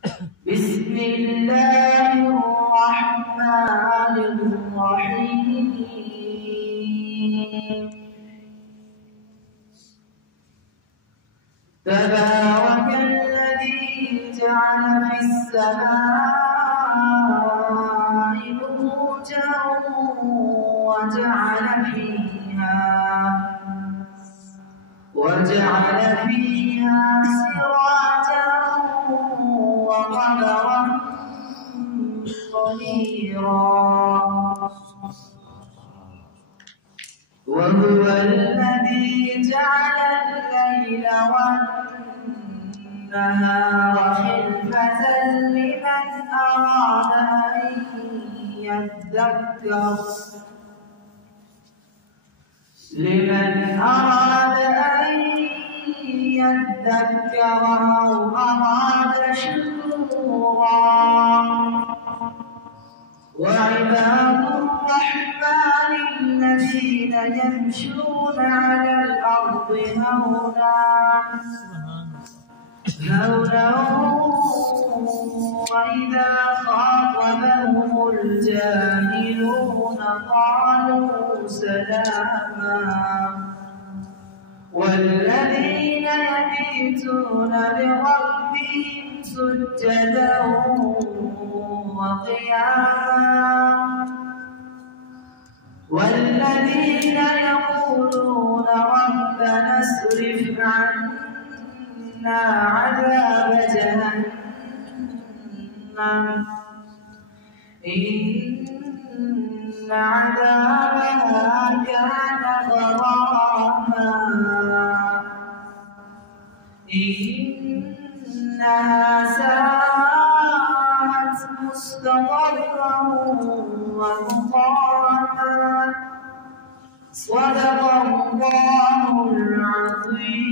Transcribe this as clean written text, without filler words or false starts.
بسم الله الرحمن الرحيم. تبارك الذي جعل في السماء بروجا وجعل فيها سراجا وقمرا منيرا. وهو الذي جعل الليل والنهار خلفة لمن أراد أن يذكر أو أراد شكورا. وعباد الرحمن الذين يمشون على الأرض هونا وإذا خاطبهم الجاهلون قالوا سلاما. والذين يبيتون لربهم سجدا وقياما. والذين يقولون ربنا اصرف عنا عذاب جهنم إن عذابها كان غراما إنها ساءت مستقرا ومقاما. صدق الله العظيم.